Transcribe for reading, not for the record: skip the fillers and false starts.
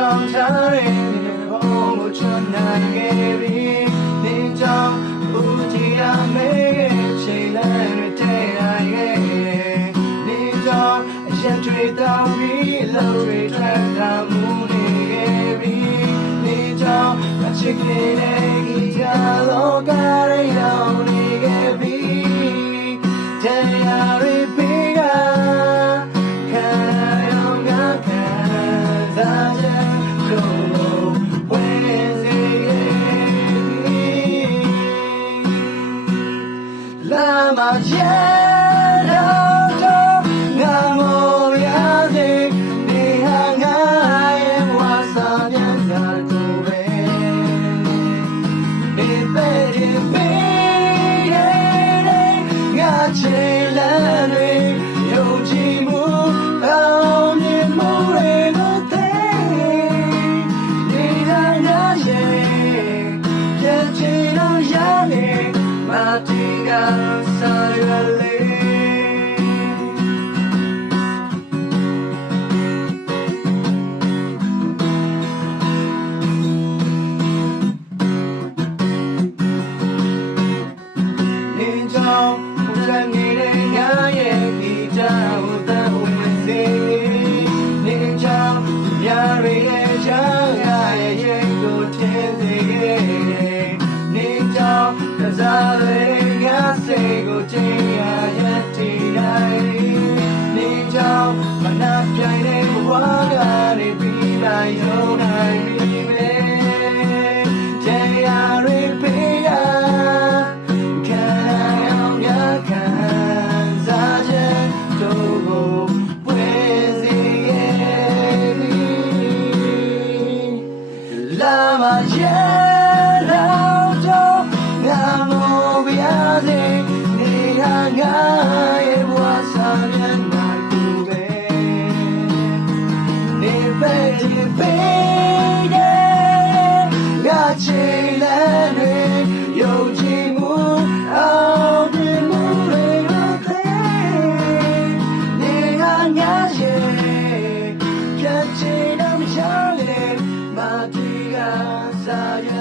ဆောင်ထားတဲ့ဘုံကိုချွတ်နိုင်ခဲ့ပြီနေကြောင့်ဦးကြည်ရမယ်ချိန်လည်းတဲ့နိုင်ရဲ့နေကြောင့်အရက်တွေတောင်းပြီးလှုပ်တွေထွက်တာမူနေခဲ့ပြီနေကြောင့်မချစ်ခင်တဲ့ကြီးလောကရဲ့ရောက်နေခဲ့ပြီတရားတွေပေးတာခံရအောင်ငါခံစားချက်တို့ဝင်စေလာမချေတော့ငါမို့ရသည်နေဟာငါရဲ့ဝါစာမြတ်တာကိုပဲနေပဲရင်ပေးတဲ့ငါချေလန်းတွေယုံကြည်မှုအောင်မြင်မှုတွေလို့တဲ့နေဟာငါရဲ့ပြည့်ချင်တော့ရနေမတင်ကစားရလေနေကြောင်ဘုရားနေတဲ့ငါရဲ့ဒီကြောင်သက်ဝင်စေနေကြောင်ရရရဲ့ချာရဲ့ရဲ့ကိုထင်းစေနေကြောင်ကစားတဲ့ငါစိတ်ကိုချိန်ရရဲ့တီတိုင်းနေကြောင်မနာပြိုင်တဲ့ဘဝကနေပြီးတိုင်းရုံနိုင်ပြီလေတရားတွေပေးရလာမရဲ့တော့ငါမို့ပြစေနေဟာငါရဲ့ဘဝဆောင်ရနိုင်ကူပဲနေပဲဒီပေးတဲ့ငါချေလန်းတွေယုံကြည်မှုအောင်မြင်မှုတွေလို့တဲ့နေဟာငါရဲ့ပြတ်ချင်တော့မရလေမာတီကစားရ